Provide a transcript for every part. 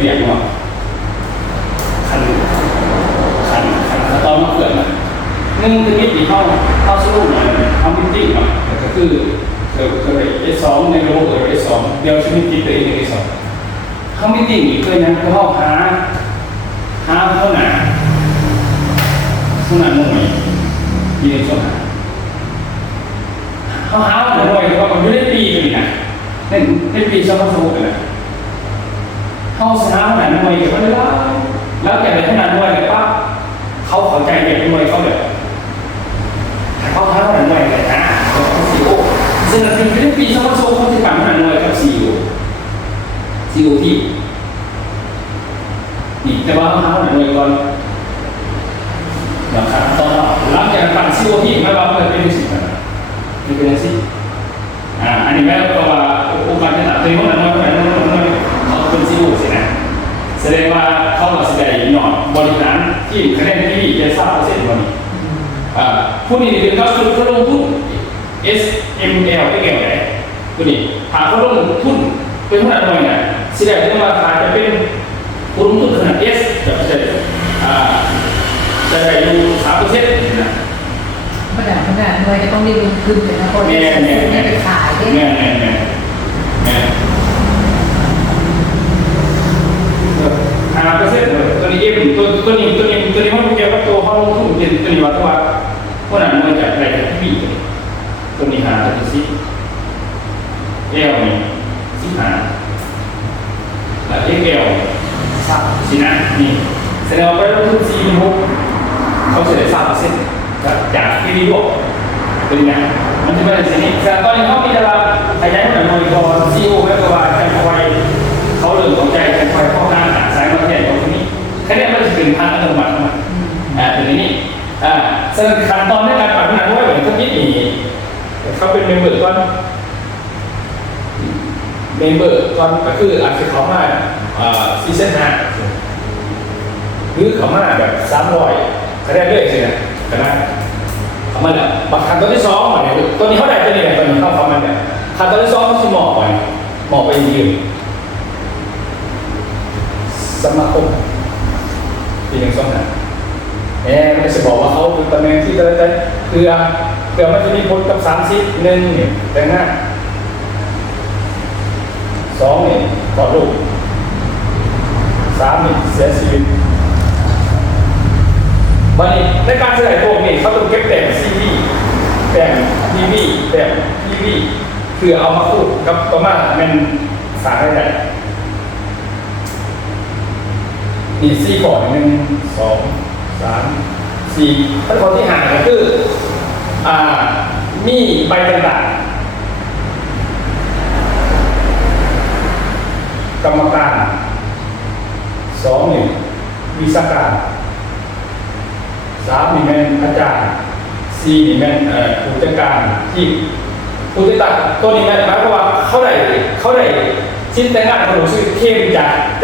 เบียดเนาะคันตอนมาเกิดนึงคือมิติเข้าสรุปหน่อยเข้ามิติเนาะก็คือS2ในระบบS2เดี๋ยวจะมิติตัวเองในS2เข้ามิตินี่คือยังคือเข้าหาเท่าไหร่หน่วยมีในส่วนเขาหาหน่วยว่ามันอยู่ในปีกันนะในปี2016เลยเขาหาหน่วยเกี่ยวกับแล้วแต่ในขนาดหน่วยแบบว่าเขาเข้าใจเด็กหน่วยเขาแบบเขาหาหน่วยเลยนะเขาซีโอซึ่งในปี2016เขาจะกลับหน่วยกับซีโอที่นี่แต่ว่าเขาหาหน่วยก่อนนะครับตอนหลังจากปั่นซีโอที่ไม่ว่ามันเป็นสิ่งนั้นนี่เป็นสิ่งอันนี้แม้ว่าองค์การจะตัดตัวนั้นเขาเป็นซีโอสินะแสดงว่าเขามาแสดงหน่อยบริหารที่คะแนนที่จะทราบเปอร์เซ็นต์วันนี้ผู้นี้คือเขาคือเขาลงทุน SML ได้เกี่ยวกับผู้นี้หากเขาลงทุนเป็นขนาดหน่อยนะแสดงว่าอาจจะเป็นผู้ลงทุนขนาด S จะได้อยู่3%นะขนาดหน่วยจะต้องได้ลงทุนเลยนะคนที่ไม่ไปขายได้5%ตัวนี้ตัวนี้มันเกี่ยวกับตัวเขาลงทุนเป็นตัวนี้ว่าเพราะนั้นมันจะได้จากที่ตัวนี้5ตัวนี้10 L นี่15แล้ว XL สินะนี่แสดงว่าไปลงทุน46เขาจะได้3%จากที่ดีบอกเป็นไงมันจะเป็นสิ่งนี้แต่ตอนนี้เขามีแต่ละขยายผลหน่วยก่อนซีโอไม่ประวัติการคอยเขาเริ่มสนใจการคอยข้อหน้าสายมาแทนตรงนี้แค่นี้มันจะเป็นทางอัตโนมัติเป็นอย่างนี้ซึ่งขั้นตอนในการปรับหน้าด้วยเหมือนทุกที่นี่เขาเป็นเมมเบอร์ก่อนก็คืออาจจะเขามาซีซั่น5หรือเขามาแบบ300คะแนนเรื่อยสินะก็ได้เขามาเนี่ยบางครั้งตัวที่2เนี่ยตัวนี้เขาได้ตัวนี้เนี่ยตัวนี้เขามันเนี่ยขั้นตัวที่2เขาจะหมอกไปยืนสมาคมปี1 2นะมันจะบอกว่าเขาคือตำแหน่งที่ได้เพื่อมันจะมีผลกับ30 1เนี่ยแต่หน้า2เนี่ยกอดลูก3เนี่ยเสียชีวิตวันนี้ในการแสดงพวกนี้เขาต้องเก็บแต่งซีรีส์แต่งทีวีคือเอามาพูดกับประมาณมันสารได้นี่4ก่อน1 2 3 4ขั้นตอนที่5ก็คือมีใบต่างๆกรรมการ2นี่วิชาการ3นี่แม่นอาจารย์4นี่แม่นผู้จัดการที่ผู้จัดการตัวนี้แม่นหมายความว่าเขาได้ชิ้นแต่งงานของหนูชื่อเข้ม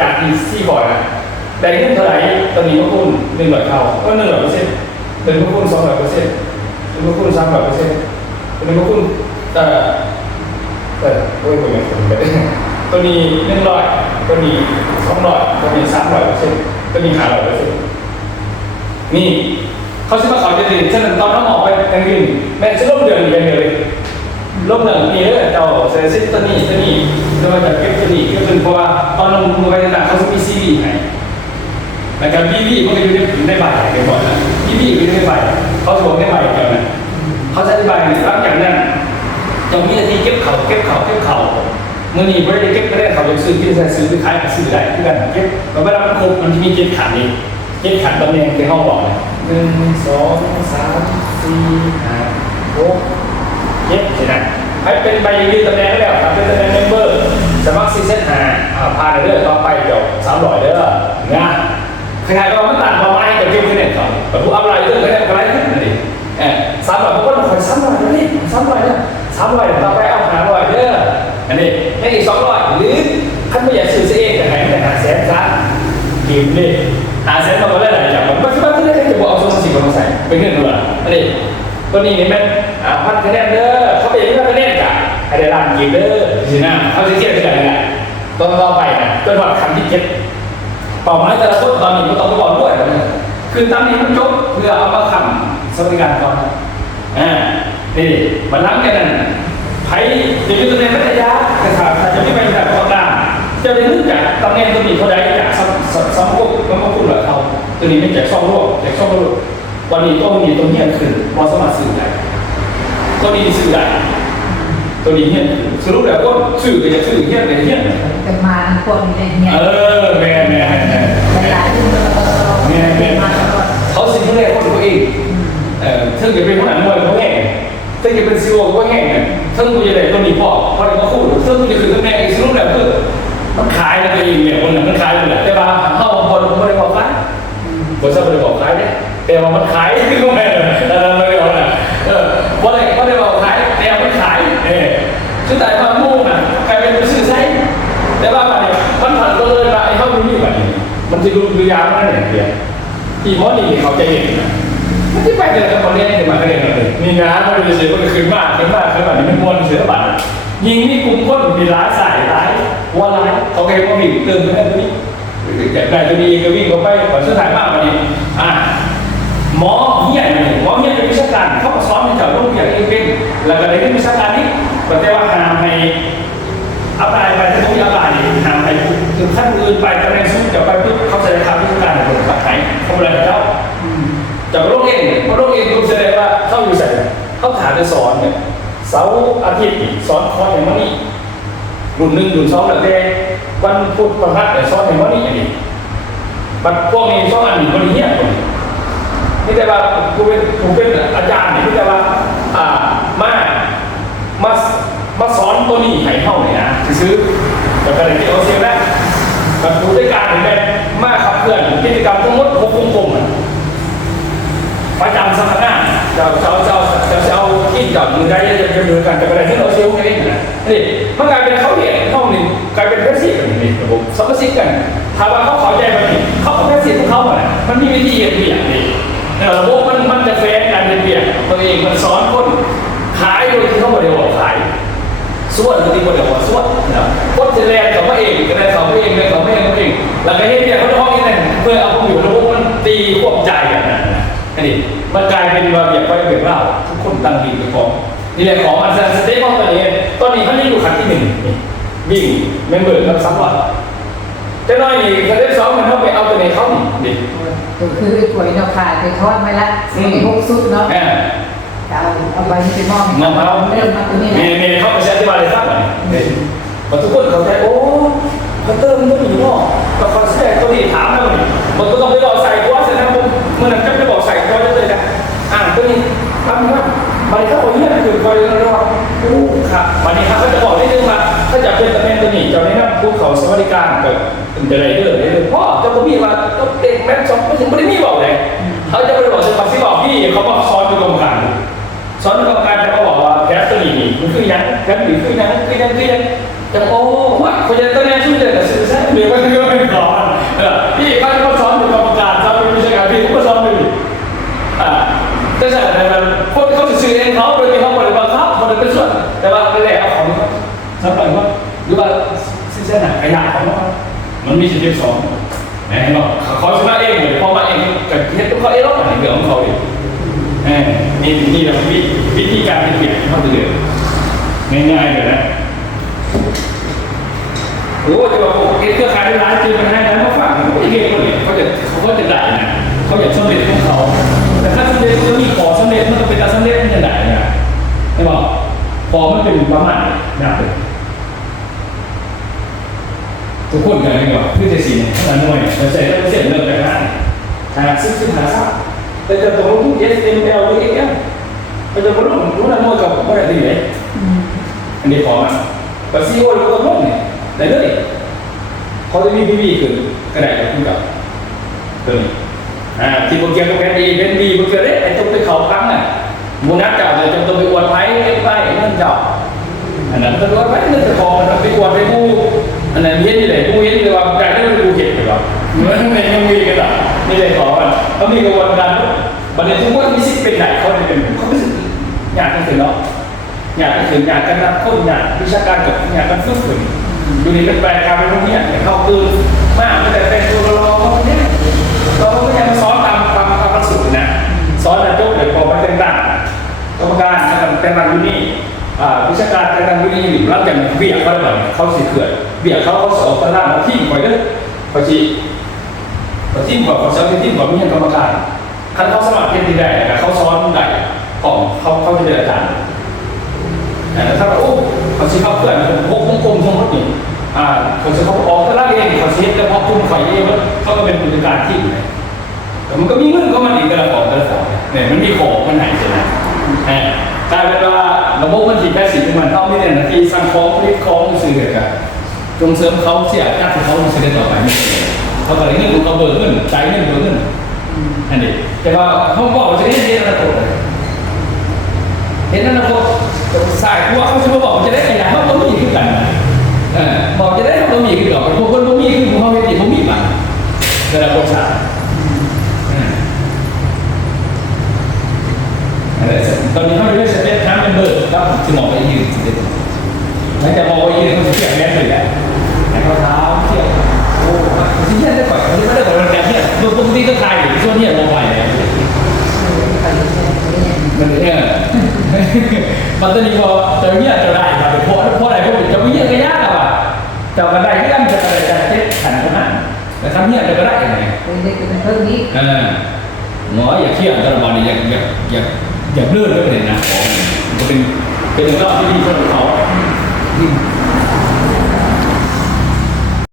จากที่4ก่อนนะได้เงินเท่าไหร่ตอนนี้ก็คุณ100เท่าก็100%เป็นพวกคุณ200%เป็นพวกคุณ300%เป็นพวกคุณโอ้ยผมยังคนไปได้ตัวนี้100ตัวนี้200ตัวนี้300%ตัวนี้500%นี่เขาชื่อว่าเขาจะดีฉะนั้นตอนน้ำออกไปยังยืนแม้จะร่มเดือนอย่างเดียวเลยร่มเดือนนี้เลยเจ้าเซอร์ซิสตัวนี้จะมาจากเก็บตัวนี้ก็เป็นเพราะว่าตอนลงมือไปต่างๆเขาจะมีซีดีให้แล้วก็บีมันก็อยู่ในใบเดี๋ยวก่อนนะบีอยู่ในใบเขาจะบอกในใบเดียวนะเขาจะอธิบายหลังจากนั้นจะมีหน้าที่เก็บเข่าเมื่อนี้ไม่ได้เก็บไม่ได้เขาจะซื้อที่ซื้อไปขายซื้อได้ที่กันเก็บแล้วเวลามันครบมันจะมีเก็บขันนี้เก็บขันตำแหน่งที่ห้องบอกเลย1 2 3 4 5 6 7ใช่ไหมให้เป็นใบยืนตำแหน่งแล้วครับเป็นตำแหน่งเมมเบอร์สมัครซีซั่น5พาเรื่อยต่อไปเดี๋ยว300เด้องานใครๆก็มาตัดมาไม้จะเก็บคะแนนเขาแต่ผู้อัพไลน์เรื่องคะแนนอะไรขึ้นนี่300พวกคนคอย300นี่300เนี่ย300ต่อไปเอา500เด้ออันนี้ให้อีก200หรือท่านไม่อยากซื้อเองแต่ไหนแต่500,000ซะเก็บเลย500,000มาได้หลายอย่างมันไม่ใช่ว่าที่ได้จะบอกเอาส่วนสิ่งของใส่เป็นเงินตัวอันนี้ตัวนี้นี่มันพันคะแนนเด้อเขาเป็นยังไงคะแนนจ้ะให้ได้ล้านเก็บเด้อสินะเขาจะเทียบกันยังไงต่อไปนะจนว่าคำที่7 เป่าไม้แต่ละคนตอนนี้ก็ต้องบอกด้วยนะคือตามนี้มันจบเพื่อเอามาทำสวัสดิการก่อนนี่มันล้างกันนั่นไผ่จะอยู่ตำแหน่งพัทยากระถางจะไม่ไปแบบกลางจะได้รู้จักตำแหน่งตัวนี้เขาได้จากซ้ำพวกมันก็คุ้มเหลือเขาตัวนี้ไม่แจกซ่อมโลกแจกซ่อมโลกวันนี้ตัวนี้ตัวนี้คือมอสมาสื่อได้ตัวนี้สื่อได้ตัวนี้เนี่ยสรุปแล้วก็สื่อไปจะสื่อเนี่ยไปเนี่ย กันมาพวกนี้เนี่ยแม่หลายที่มาตลอด เขาสิ่งที่แรกคนตัวเองถึงจะเป็นขนาดมวยเขาแห้งถึงจะเป็นซีโร่เขาแห้งเนี่ยถึงกูจะได้ตัวนี้พอเพราะเขาคู่ถึงกูจะคือตำแหน่งสรุปแล้วคือมันขายตัวเองเนี่ยคนนั้นมันขายหมดแหละแต่ว่าเขาบอลเขาไม่ได้บอกขายบริษัทไม่ได้บอกขายเนี่ยแต่ว่ามันขายคือไม่ได้บอกนะบริษัทไม่ได้บอกขายแต่มันขายซึ่งแต่ความมุ่งน่ะกลายเป็นสื่อใช้แต่ว่ามันผ่านตัวเลยไปเขาไม่มีแบบนี้มันจะดูยาวนั่นเองเดียวที่มอนี่เขาใจเย็นมันที่ไปเจอกับคนเรียนมาเรียนเลยมีงานมันจะเสียมันขึ้นมากนี่มันม้วนเสือบัตรยิงนี่กลุ่มคนมีร้ายสายร้ายว่าร้ายเขาเองก็วิ่งเติมไปตัวนี้จากได้ตัวนี้ก็วิ่งเข้าไปก่อนสุดท้ายมากกว่านี้หมอเหี้ยเป็นวิชาการเขาสอนในแถวโรงเรียนเองแล้วก็ได้วิชาการนี้แต่ว่าห้ามให้อัปไลไปถ้าต้องมีอัปไลห้ามให้ถึงขั้นอื่นไปจะแรงสู้จะไปปุ๊บเขาแสดงความวิชาการในบทบาทไหนเขาอะไรเจ้าจากโรงเรียนเพราะโรงเรียนคุณแสดงว่าเข้าอยู่ใส่เขาถามไปสอนเนี่ยเสาร์อาทิตย์สอนคอร์สอย่างนี้รุ่นหนึ่งรุ่นสองแล้วแต่วันพุธประหัสแต่สอนอย่างนี้อย่างนี้บัดพวกนี้สอนอันหนึ่งคนเหี้ยคนนี่แต่ว่ากูเป็นอาจารย์นี่แต่ว่ามาสอนตัวนี้ให้เข้าเนี่ยนะซื้อแต่ก็เลยที่เอาเสียงได้กับผู้ได้การเห็นไหมมาขับเคลื่อนกิจกรรมทั้งหมด6 กลุ่มประจำสำนักงานจะเอาที่กับมือได้จะมือกันจะอะไรที่เราเชี่ยวไงนะนี่มันกลายเป็นเขาเห็นห้องหนึ่งกลายเป็นเพรสซี่กันนี่ระบบซับซิกกันถ้าว่าเขาเข้าใจมันนี่เขาเพรสซี่ของเขาเนี่ยมันมีวิธีเปลี่ยนนี่ระบบมันจะแฝงกันเปลี่ยนตัวเองมันสอนคนขายโดยที่เขาไม่ได้บอกขายส่วนที่คนเดียวว่าส่วนนะคนจะแรงกับพระเอกก็ได้สองพระเอกเลยสองพระเอกพระเอกแล้วก็เห็นเนี่ยเขาจะห้องนี้เนี่ยเพื่อเอาผู้อยู่ระบบมันตีควบใจกันนะนี่มันกลายเป็นระเบียบไว้เบียบเล่าทุกคนตั้งวิ่งไปของนี่แหละของอันสเตปของตัวนี้เขาเรียกอยู่ขั้นที่1วิ่งเมมเบอร์กับซัพพอร์ตแต่น้อยนี่สเตป2มันต้องไปเอาตัวนี้เขาดิ ก็คือป่วยเราขาดไปทอดไว้ละใน6 สุดเนาะเอาไปที่เป็นหม้อเริ่มมาตรงนี้นี่เขาไปใช้ที่มาเลยครับมันทุกคนเขาใจโอ้คอนเตอร์มันก็มีหม้อแต่คอนเสิร์ตตัวนี้ถามแล้วมันก็ต้องไปบอกใส่ตัวเสร็จแล้วเมื่อนั้นจะไปบอกใส่ตัวได้เลยนะตัวนี้ทำว่ามันเข้าไปเนี่ยคือคอยระวังค่ะวันนี้เขาจะบอกได้เลยว่าถ้าจะเป็นตำแหน่งตัวนี้จะได้นำภูเขาสวัสดิการเกิดเป็นอะไรเด้อเลยพ่อจะก็มีว่าต้องเด็กแม่สองไม่ถึงไม่ได้มีบอกเลยเขาจะไปบอกจะมาที่บอกพี่เขาบอกซ้อนเป็นกรรมการซ้อนเป็นกรรมการจะมาบอกว่าแคสตัวนี้มันคือยังแคสหรือคือยังจะโอ้ว่าคนจะต้องแน่ช่วยแต่สื่อสารหรือว่าคือไม่ก่อนพี่เขาจะมาซ้อนเป็นกรรมการซ้อนเป็นวิชาการพี่เขาซ้อนไปแต่ใช่แต่มันคนเขาสื่อเองเขาโดยที่เขาบริบาลเขาคนเป็นส่วนแต่ว่าไม่ได้เอาของสักหน่อยว่าหรือว่าสิ่งเส้นหนักขยะของมันมีสิ่งที่สองแม่บอกเขาชนะเองเลยพอมาเองกับเทปเขาเองแล้วมันเกี่ยวกับเขาเองนี่เราวิธีการเปลี่ยนเขาจะเดือดง่ายๆเลยนะโอ้จะบอกเครือข่ายร้านจืดมันให้แล้วเขาฝากเขาจะเก่งคนนี้เขาจะได้นะเขาอยากสำเร็จของเขาแต่ถ้าสำเร็จมันมีขอสำเร็จมันก็เป็นการสำเร็จมันจะได้นะใช่ป่ะพอมันเป็นประมาณนั้นเลยทุกคนกันเลยว่าเพื่อจะสิ่งนั้นหน่วยเราใช้เส้นเลิกกันนะซึ่งหาทราบแต่จะตกลง SML หรือ XM มันจะมารู้นั้นหน่วยกับไม่ได้ดีเลยอันนี้พอมั้ยกับ CEO หรือกับพวกเนี่ยได้เลยเขาจะมี PV ขึ้นก็ได้กับคุณกับตัวนี้ที่โปรแกรมเป็นดีโปรแกรมไอ้ตัวไปเขาครั้งน่ะมูนัดเจ้าเลยจำตัวไปอวดไพ่ไปเงินเจ้าอันนั้นตัวไพ่เงินจะพอมันไปอวดไปกู้อันนั้นเห็นอยู่เลยกู้เห็นเลยว่าการได้ไปกู้เห็นเลยว่าเหมือนในยังมีกันอ่ะไม่ได้ขอมันเขามีกระบวนการบัดนี้ทุกคนมีสิทธิ์เป็นไหนเขาเป็นเขาไม่สิทธิ์อยากถึงเนาะอยากถึงอยากกันนักคนอยากวิชาการกับอยากกันฝึกฝนดูนี่เป็นแปลการเป็นพวกนี้เข้าตื่นมากแต่เป็นตัวรอ นั้นอยู่นี่วิชาการแต่งงานอยู่นี่รับจากเบียร์เขาแบบเขาสิเขื่อนเบียร์เขาสอบตารางมาที่คอยเด้อพอจีที่บอกเขาสอนที่บอกมีกรรมการคันเขาสมัครเรียนดีได้เขาซ้อนได้ของเขาจะเป็นอาจารย์แต่ถ้าโอ้เขาชี้เขาเพื่อนพวกกลมๆทรงรถนี่เขาจะเขาออกตารางเองเขาเช็ดแล้วพอกลุ่มไฟเองเขาก็เป็นผู้จัดการที่แต่มันก็มีเงินเขามันอีกแต่ละของเนี่ยมันมีของมันไหนใช่ไหมกลายเป็นว่าระบบมันถีบแค่สิ่งมันต้องไม่เด่นนาทีสั่งของผลิตของสื่อกันจงเสริมเขาเสียการที่เขาเสด็จต่อไปเขาก็เลยเงินเขาเบิกเงินใจเงินเบิกเงินอันนี้แต่ว่าเขาบอกว่าจะเห็นอนาคตเห็นอนาคตสายกลัวเขาจะมาบอกจะได้ขยายเขาต้องมีขึ้นกันบอกจะได้เขาต้องมีขึ้นก่อนพวกคนต้องมีขึ้นพวกเขาไม่ติดเขามีมาแต่ละคนสายตอนนี้เขาเรียกสเต็ปน้ำเป็นเบอร์ครับจะมองไปยืนไม่แต่มองไปยืนเขาจะเทียบแรงเลยแหละแต่เขาเท้าเทียบโอ้ที่นี่ได้ก่อนเขาไม่ได้ก่อนมันแกเนี่ยปกติก็ทายอยู่ส่วนนี้ลงไปเนี่ยมันเนี่ยมันตอนนี้พอเจอเนี่ยจะได้มาเป็นเพราะอะไรเพราะจะไม่เยอะก็ยากอ่ะแต่มันได้ก็ยังจะอะไรจะเจ็บขันขนาดแต่ทำเนี่ยจะได้ยังไงเป็นเพิ่มนี้หมออย่าเที่ยงตลอดเลยอย่าเลื่อนด้วยประเด็นนะของมันเป็นรอบที่ดีสำหรับเขา